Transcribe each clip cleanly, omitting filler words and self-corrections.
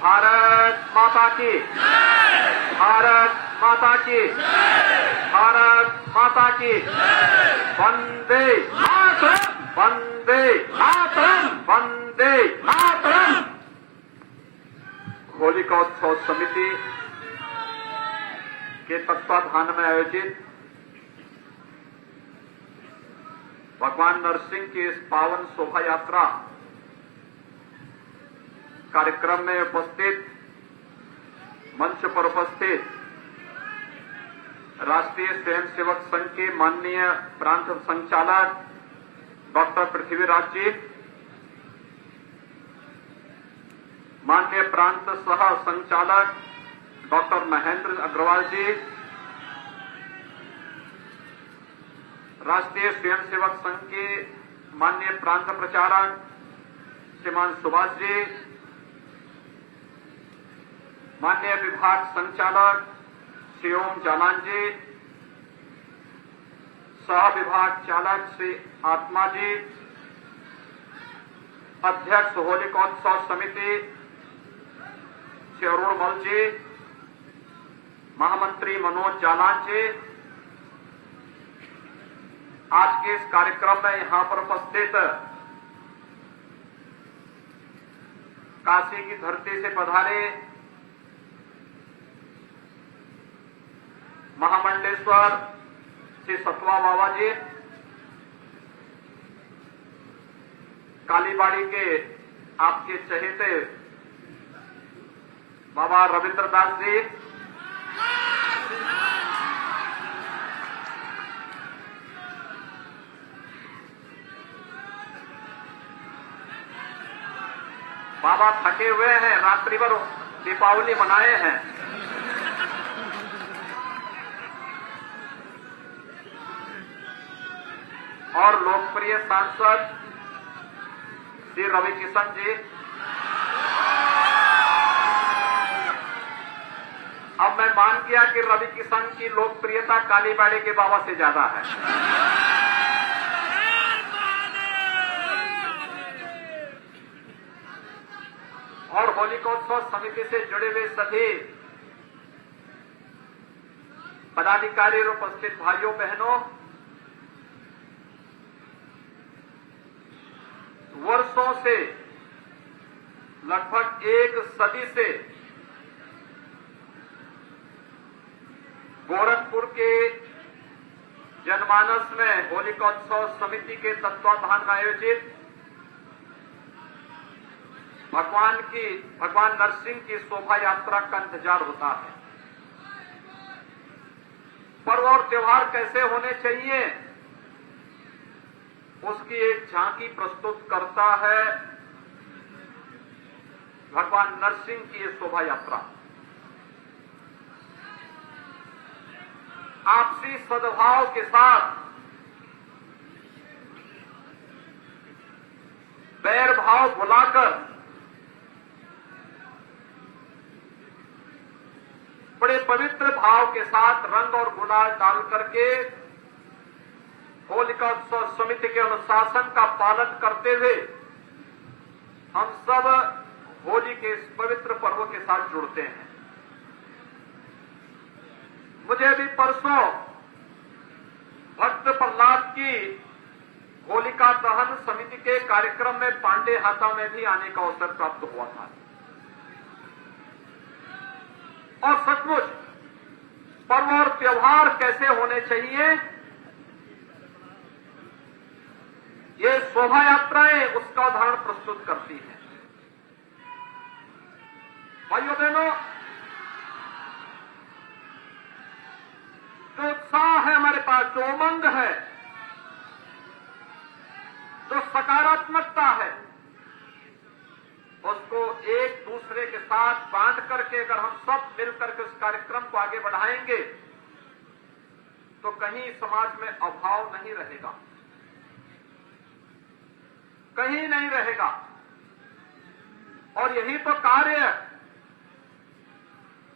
भारत माता की, भारत माता की, भारत माता की, वंदे मातरम, वंदे मातरम, वंदे मातरम। होलिकोत्सव समिति के तत्वाधान में आयोजित भगवान नरसिंह की इस पावन शोभा यात्रा कार्यक्रम में उपस्थित, मंच पर उपस्थित राष्ट्रीय स्वयंसेवक संघ के माननीय प्रांत संचालक डॉक्टर पृथ्वीराज जी, माननीय प्रांत सह संचालक डॉक्टर महेंद्र अग्रवाल जी, राष्ट्रीय स्वयंसेवक संघ के माननीय प्रांत प्रचारक श्रीमान सुभाष जी, माननीय विभाग संचालक श्री ओम जालान जी, सह विभाग चालक श्री आत्मा जी, अध्यक्ष होलिकोत्सव समिति श्री अरुण मल जी, महामंत्री मनोज जालान जी, आज के इस कार्यक्रम में यहां पर उपस्थित काशी की धरती से पधारे महामंडलेश्वर श्री सतवा बाबा जी, कालीबाड़ी के आपके चहेते बाबा रविंद्र दास जी, बाबा थके हुए हैं, रात्रि भर दीपावली मनाए हैं, और लोकप्रिय सांसद श्री रवि किशन जी। अब मैं मान गया कि रवि किशन की लोकप्रियता कालीबाड़ी के बाबा से ज्यादा है। और होलिकोत्सव समिति से जुड़े हुए सभी पदाधिकारी और उपस्थित भाइयों बहनों, वर्षों से, लगभग एक सदी से गोरखपुर के जनमानस में होलिकोत्सव समिति के तत्वाधान में आयोजित भगवान नरसिंह की शोभा यात्रा का इंतजार होता है। पर्व और त्योहार कैसे होने चाहिए, उसकी एक झांकी प्रस्तुत करता है भगवान नरसिंह की ये शोभा यात्रा। आपसी सद्भाव के साथ, बैर भाव भुलाकर, बड़े पवित्र भाव के साथ रंग और गुलाल डाल करके होलिकोत्सव समिति के अनुशासन का पालन करते हुए हम सब होली के इस पवित्र पर्व के साथ जुड़ते हैं। मुझे भी परसों भक्त प्रहलाद की होलिका दहन समिति के कार्यक्रम में पांडे हाता में भी आने का अवसर प्राप्त हुआ था। और सचमुच पर्व और त्योहार कैसे होने चाहिए, ये शोभा यात्राएं उसका उदाहरण प्रस्तुत करती हैं। भाइयों बहनों, जो उत्साह है हमारे पास, जो उमंग है, जो सकारात्मकता है, उसको एक दूसरे के साथ बांट करके अगर हम सब मिलकर के उस कार्यक्रम को आगे बढ़ाएंगे तो कहीं समाज में अभाव नहीं रहेगा, कहीं नहीं रहेगा। और यही तो कार्य है।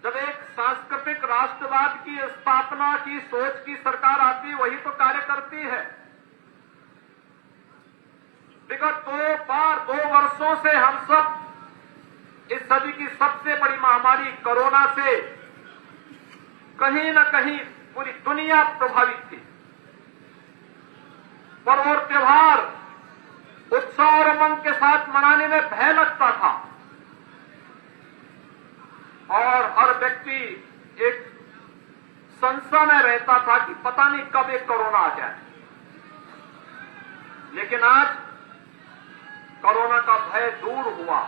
जब एक सांस्कृतिक राष्ट्रवाद की स्थापना की सोच की सरकार आती है, वही तो कार्य करती है। विगत 2 वर्षों से हम सब इस सदी की सबसे बड़ी महामारी कोरोना से कहीं न कहीं पूरी दुनिया प्रभावित थी। पर्व और त्योहार उत्साह और उमंग के साथ मनाने में भय लगता था और हर व्यक्ति एक संशय में रहता था कि पता नहीं कब एक कोरोना आ जाए। लेकिन आज कोरोना का भय दूर हुआ।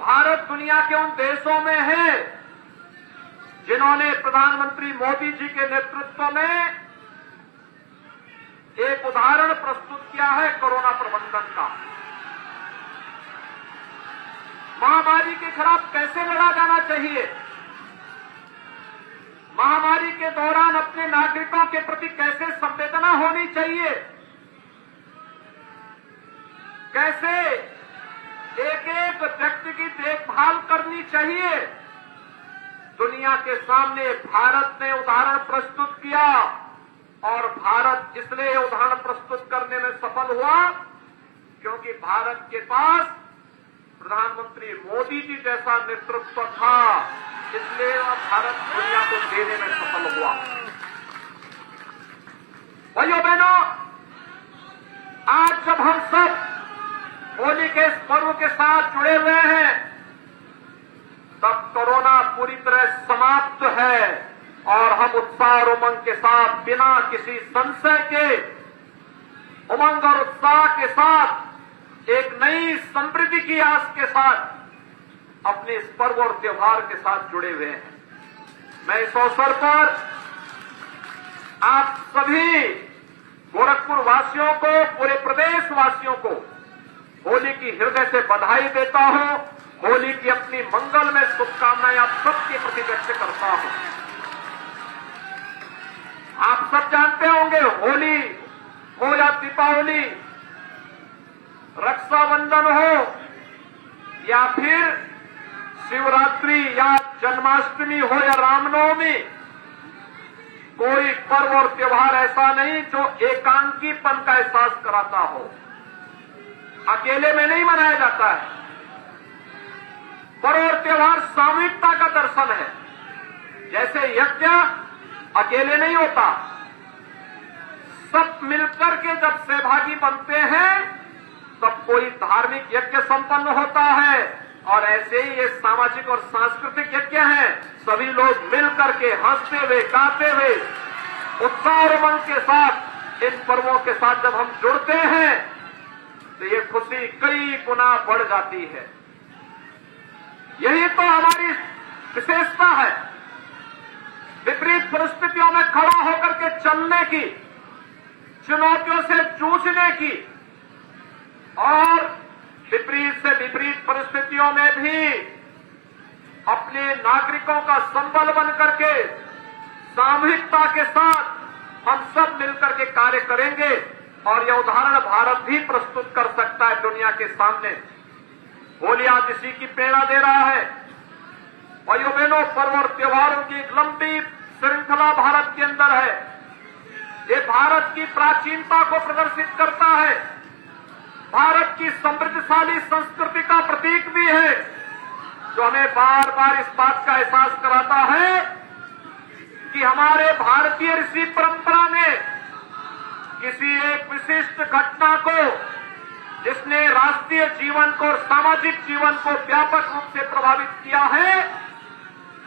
भारत दुनिया के उन देशों में है जिन्होंने प्रधानमंत्री मोदी जी के नेतृत्व में एक उदाहरण प्रस्तुत किया है कोरोना प्रबंधन का। महामारी के खिलाफ कैसे लड़ा जाना चाहिए, महामारी के दौरान अपने नागरिकों के प्रति कैसे संवेदना होनी चाहिए, कैसे एक एक व्यक्ति की देखभाल करनी चाहिए, दुनिया के सामने भारत ने उदाहरण प्रस्तुत किया। और भारत इसलिए उदाहरण प्रस्तुत करने में सफल हुआ क्योंकि भारत के पास प्रधानमंत्री मोदी जी जैसा नेतृत्व था, इसलिए भारत दुनिया को देने में सफल हुआ। भाइयों बहनों, आज जब हम सब होली के इस पर्व के साथ जुड़े हुए हैं तब कोरोना पूरी तरह समाप्त है और हम उत्साह और उमंग के साथ बिना किसी संशय के उमंग और उत्साह के साथ एक नई समृद्धि की आस के साथ अपने इस पर्व और त्योहार के साथ जुड़े हुए हैं। मैं इस अवसर पर आप सभी गोरखपुर वासियों को, पूरे प्रदेश वासियों को होली की हृदय से बधाई देता हूं। होली की अपनी मंगल में शुभकामनाएं आप सबके प्रति व्यक्त करता हूं। आप सब जानते होंगे होली हो या दीपावली, रक्षाबंधन हो या फिर शिवरात्रि या जन्माष्टमी हो या रामनवमी, कोई पर्व और त्योहार ऐसा नहीं जो एकांकीपन का एहसास कराता हो। अकेले में नहीं मनाया जाता है। पर्व और त्योहार सामूहिकता का दर्शन है। जैसे यज्ञ अकेले नहीं होता, सब मिलकर के जब सहभागी बनते हैं तब कोई धार्मिक यज्ञ संपन्न होता है। और ऐसे ही ये सामाजिक और सांस्कृतिक यज्ञ हैं। सभी लोग मिलकर के हंसते हुए, गाते हुए, उत्साह और उमंग के साथ इन पर्वों के साथ जब हम जुड़ते हैं तो ये खुशी कई गुना बढ़ जाती है। यही तो हमारी विशेषता है, विपरीत परिस्थितियों में खड़ा होकर के चलने की, चुनौतियों से जूझने की और विपरीत से विपरीत परिस्थितियों में भी अपने नागरिकों का संबल बन करके सामूहिकता के साथ हम सब मिलकर के कार्य करेंगे। और यह उदाहरण भारत भी प्रस्तुत कर सकता है दुनिया के सामने। होली आज इसी की प्रेरणा दे रहा है। भाइयों बहनों, पर्व और त्योहारों की एक लंबी श्रृंखला भारत के अंदर है। ये भारत की प्राचीनता को प्रदर्शित करता है, भारत की समृद्धशाली संस्कृति का प्रतीक भी है, जो हमें बार बार इस बात का एहसास कराता है कि हमारे भारतीय ऋषि परंपरा में किसी एक विशिष्ट घटना को, जिसने राष्ट्रीय जीवन को और सामाजिक जीवन को व्यापक रूप से प्रभावित किया है,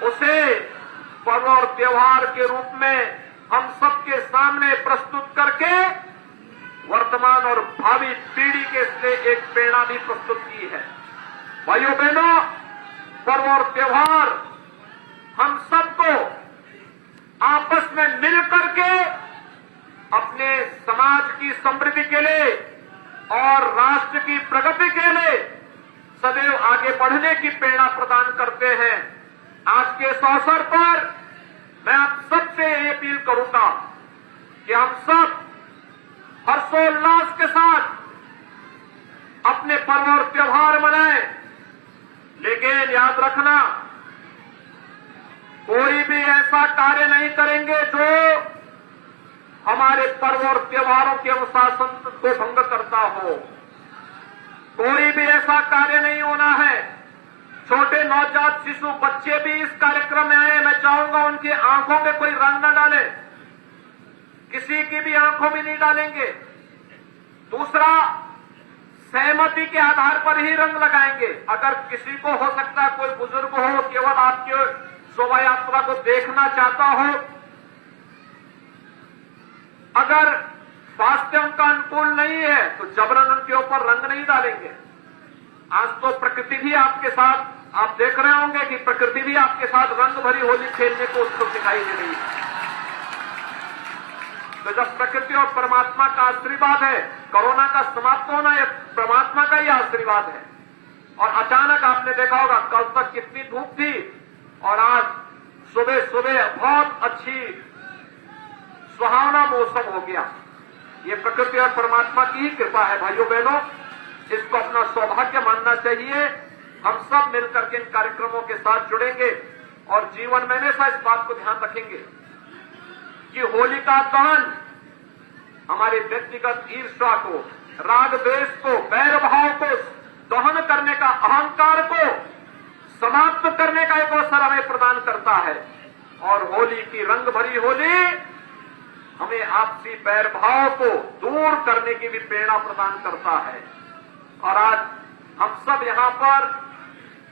उसे पर्व और त्योहार के रूप में हम सबके सामने प्रस्तुत करके वर्तमान और भावी पीढ़ी के लिए एक प्रेरणा भी प्रस्तुत की है। भाइयों बहनों, पर्व और त्योहार हम सबको आपस में मिलकर के अपने समाज की समृद्धि के लिए और राष्ट्र की प्रगति के लिए सदैव आगे बढ़ने की प्रेरणा प्रदान करते हैं। आज के इस अवसर पर मैं आप सबसे ये अपील करूंगा कि हम सब हर्षोल्लास के साथ अपने पर्व और त्योहार मनाएं, लेकिन याद रखना, कोई भी ऐसा कार्य नहीं करेंगे जो हमारे पर्व और त्योहारों के अनुशासन को भंग करता हो। कोई भी ऐसा ऐसा कार्य नहीं होना है। छोटे नवजात शिशु बच्चे भी इस कार्यक्रम में आए, मैं चाहूंगा उनकी आंखों में कोई रंग न डाले, किसी की भी आंखों में नहीं डालेंगे। दूसरा, सहमति के आधार पर ही रंग लगाएंगे। अगर किसी को हो सकता है कोई बुजुर्ग हो, केवल आपके शोभा यात्रा को देखना चाहता हो, अगर स्वास्थ्य उनका अनुकूल नहीं है तो जबरन उनके ऊपर रंग नहीं डालेंगे। आज तो प्रकृति भी आपके साथ, आप देख रहे होंगे कि प्रकृति भी आपके साथ रंग भरी होली खेलने को उसको दिखाई दे रही है। तो जब प्रकृति और परमात्मा का आशीर्वाद है, कोरोना का समाप्त होना यह परमात्मा का ही आशीर्वाद है। और अचानक आपने देखा होगा कल तक कितनी धूप थी और आज सुबह सुबह बहुत अच्छी सुहावना मौसम हो गया। ये प्रकृति और परमात्मा की ही कृपा है भाइयों बहनों, इसको अपना सौभाग्य मानना चाहिए। हम सब मिलकर के इन कार्यक्रमों के साथ जुड़ेंगे और जीवन में हमेशा इस बात को ध्यान रखेंगे कि होलिका दहन हमारे व्यक्तिगत ईर्ष्या को, राग द्वेष को, बैर भाव को दहन करने का, अहंकार को समाप्त करने का एक अवसर हमें प्रदान करता है। और होली की रंग भरी होली हमें आपसी बैर भाव को दूर करने की भी प्रेरणा प्रदान करता है। और आज हम सब यहां पर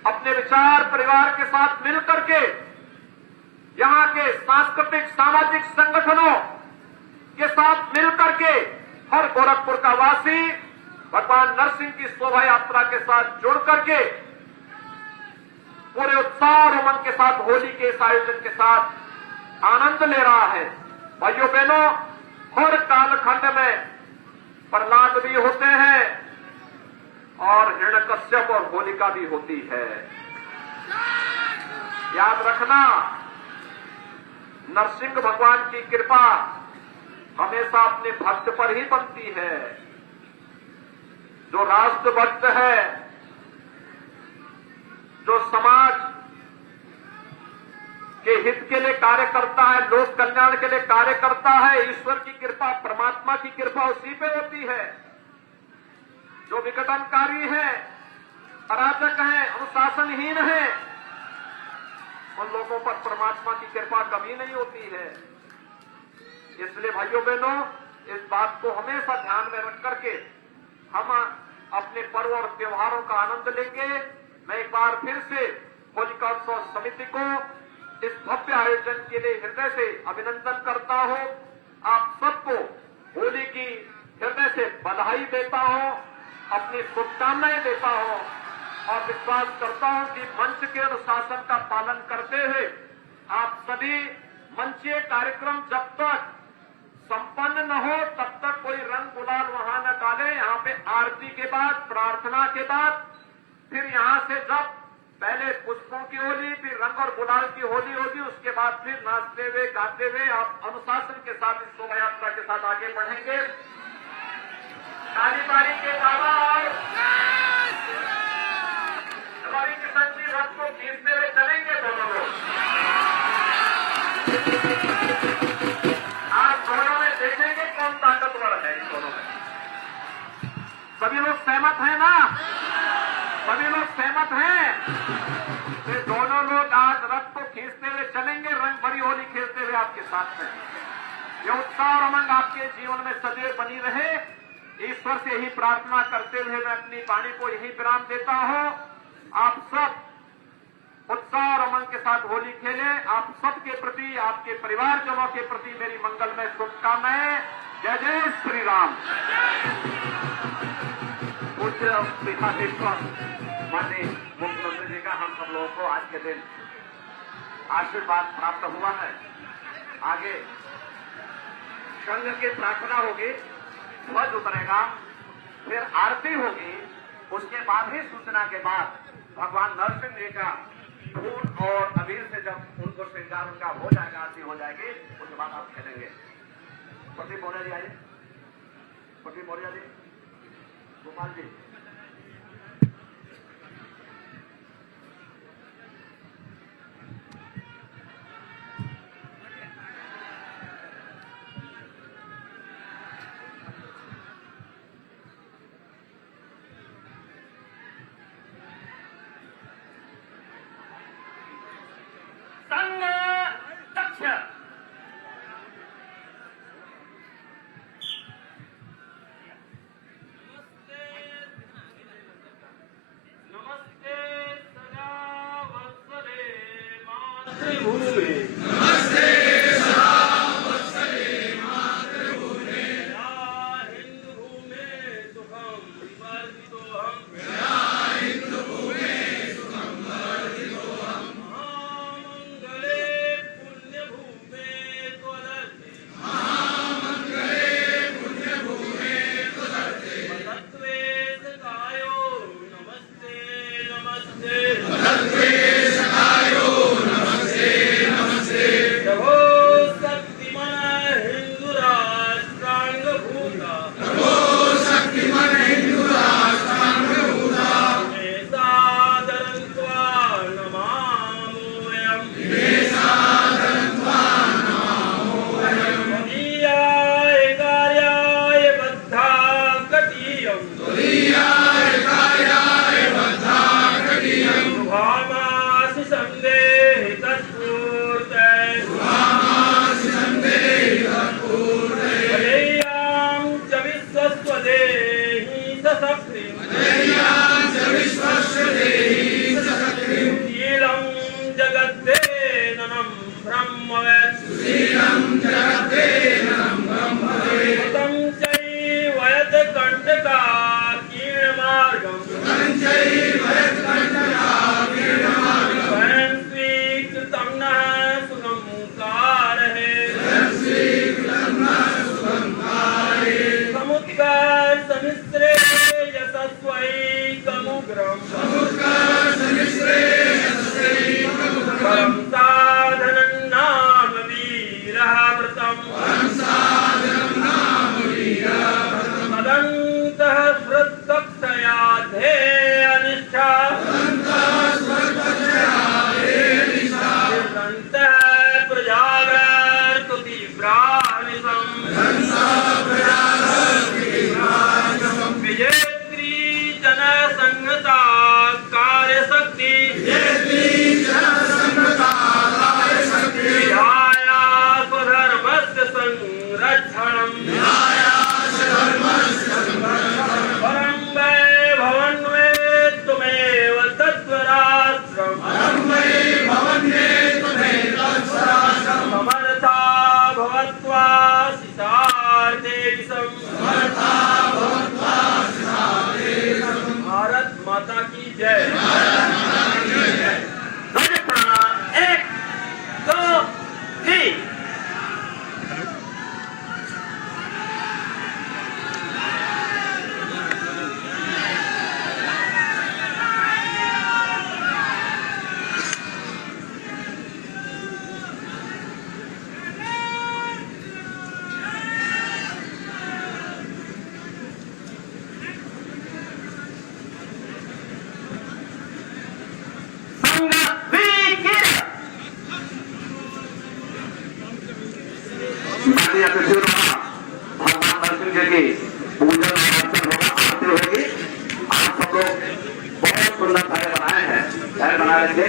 अपने विचार परिवार के साथ मिलकर के यहां के सांस्कृतिक सामाजिक संगठनों के साथ मिलकर के हर गोरखपुर का वासी भगवान नरसिंह की शोभा यात्रा के साथ जुड़ करके पूरे उत्साह और उमंग के साथ होली के इस आयोजन के साथ आनंद ले रहा है। भाइयों बहनों, हर कालखंड में प्रहलाद भी होते हैं और हिरण्यकश्यप और होलिका भी होती है। याद रखना, नरसिंह भगवान की कृपा हमेशा अपने भक्त पर ही बनती है। जो राष्ट्र भक्त है, जो समाज के हित के लिए कार्य करता है, लोक कल्याण के लिए कार्य करता है, ईश्वर की कृपा, परमात्मा की कृपा उसी पे होती है। जो विघटनकारी है, अराजक है, अनुशासनहीन है, उन लोगों पर परमात्मा की कृपा कभी नहीं होती है। इसलिए भाइयों बहनों, इस बात को हमेशा ध्यान में रख करके हम अपने पर्व और त्योहारों का आनंद लेंगे। मैं एक बार फिर से होलिका उत्सव समिति को इस भव्य आयोजन के लिए हृदय से अभिनंदन करता हूं। आप सबको होली की हृदय से बधाई देता हूं, अपनी शुभकामनाएं देता हूं और विश्वास करता हूं कि मंच के अनुशासन का पालन करते हुए आप सभी मंचीय कार्यक्रम जब तक संपन्न न हो तब तक कोई रंग गुलाल वहां न डाले। यहाँ पे आरती के बाद, प्रार्थना के बाद, फिर यहाँ से जब पहले पुष्पों की होली, फिर रंग और गुलाल की होली होगी, उसके बाद फिर नाचते हुए गाते हुए आप अनुशासन के साथ इस शोभा यात्रा के साथ आगे बढ़ेंगे। ताली बारी के बाबा और हमारी किसान जी रथ को खींचते हुए चलेंगे दोनों लोग। आप दोनों में देखेंगे कौन ताकतवर है। इन दोनों में सभी लोग सहमत हैं ना? सभी लोग सहमत हैं? तो दोनों लोग आज रथ को खींचते हुए चलेंगे, रंग भरी होली खेलते हुए आपके साथ में। यह उत्साह और उमंग आपके जीवन में सदैव बनी रहे, ईश्वर से यही प्रार्थना करते हुए मैं अपनी वाणी को यही विराम देता हूं। आप सब उत्साह और उमंग के साथ होली खेलें। आप सबके प्रति, आपके परिवारजनों के प्रति मेरी मंगलमय शुभकामनाएं। जय जय श्री राम। पूज्य पीठाधीश्वर माननीय मुख्यमंत्री जी का हम सब लोगों को आज के दिन आशीर्वाद प्राप्त हुआ है। आगे संघ की प्रार्थना होगी, ध्वज उतरेगा, फिर आरती होगी, उसके बाद ही सूचना के बाद भगवान नरसिंह जी का फूल और अबीर से जब उनको श्रृंगार उनका हो जाएगा, आरती हो जाएगी, उसके बाद आप खेलेंगे। प्रदीप मौर्य जी आइए, प्रदीप मौर्य जी, गोपाल जी। मातृभूमि माननीय अतिथियों भगवान दर्शन जी की पूजन और अर्चन होगा, आरती होगी। आप सब लोग बहुत सुंदर थाली बनाए हैं, थाली बना लेंगे।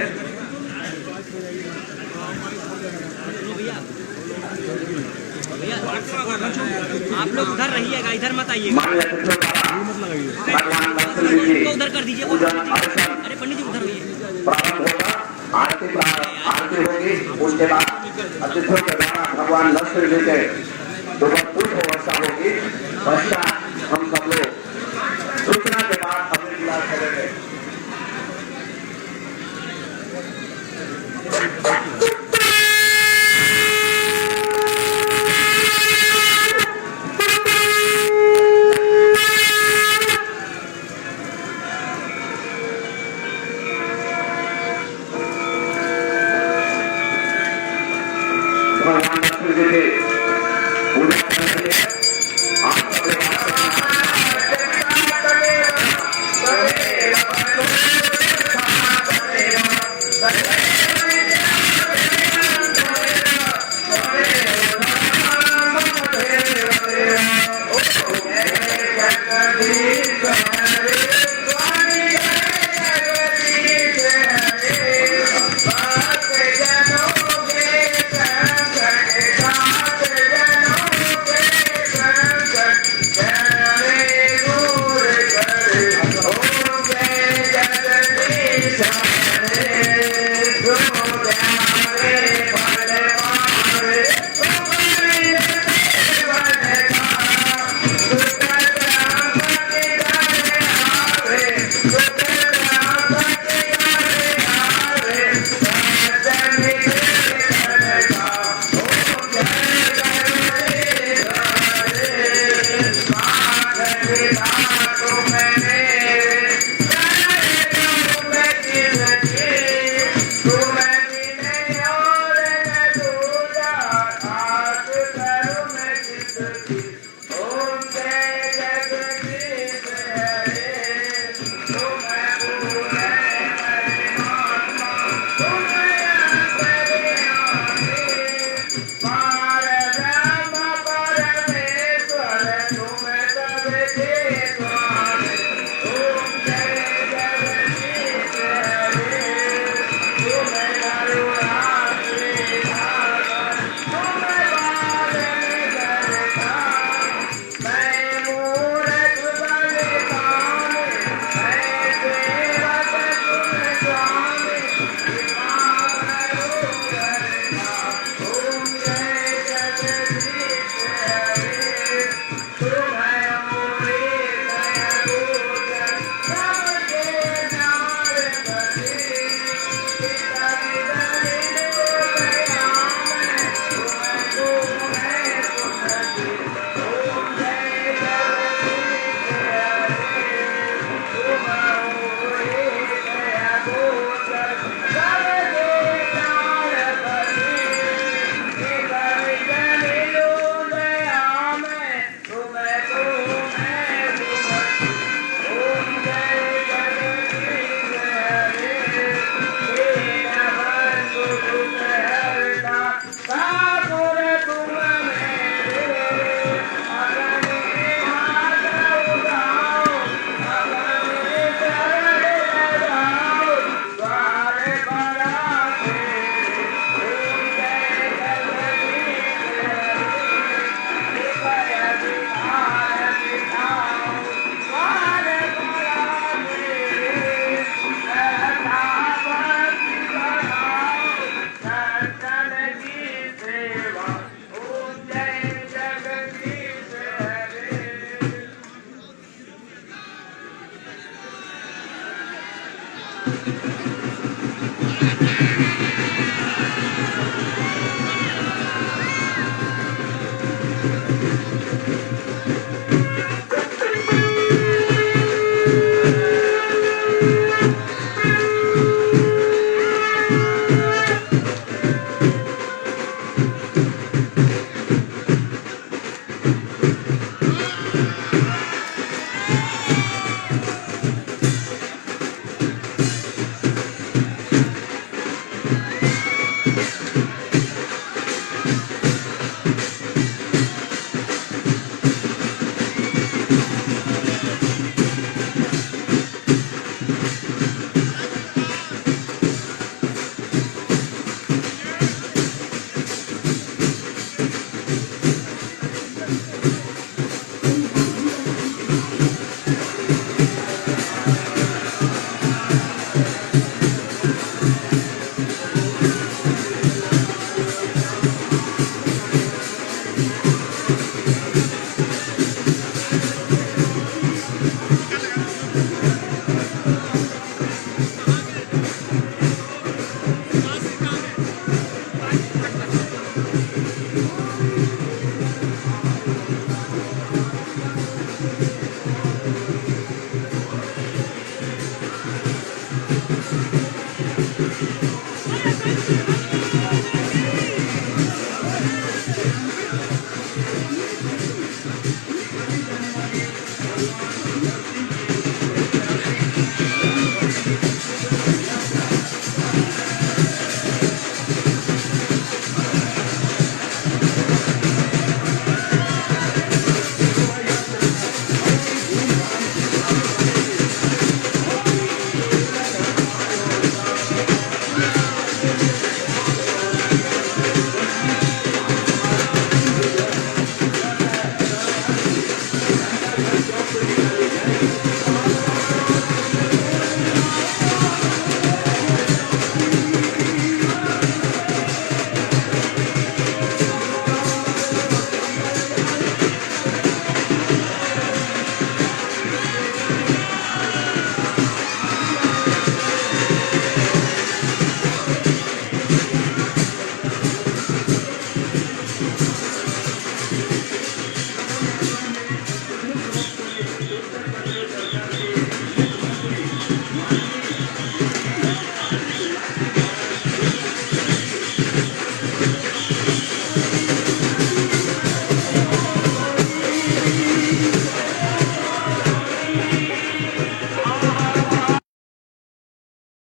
आप लोग उधर रहिएगा, इधर मत आइएगा। माननीय अतिथियों भगवान दर्शन जी की उधर कर दीजिए। पूजन अर्चन अरे पंडित जी उधर होइए। प्रारंभ होगा, आरती होगी। उसके बाद अतिथियों के द्वारा भगवान दर्शन जी के ऊपर पुष्प वर्षा होगी। पश्चात हम सब लोग सूचना के बाद अपने विलास करेंगे। भगवान दर्शन जी की पूजा कर रही है। आप सब लोग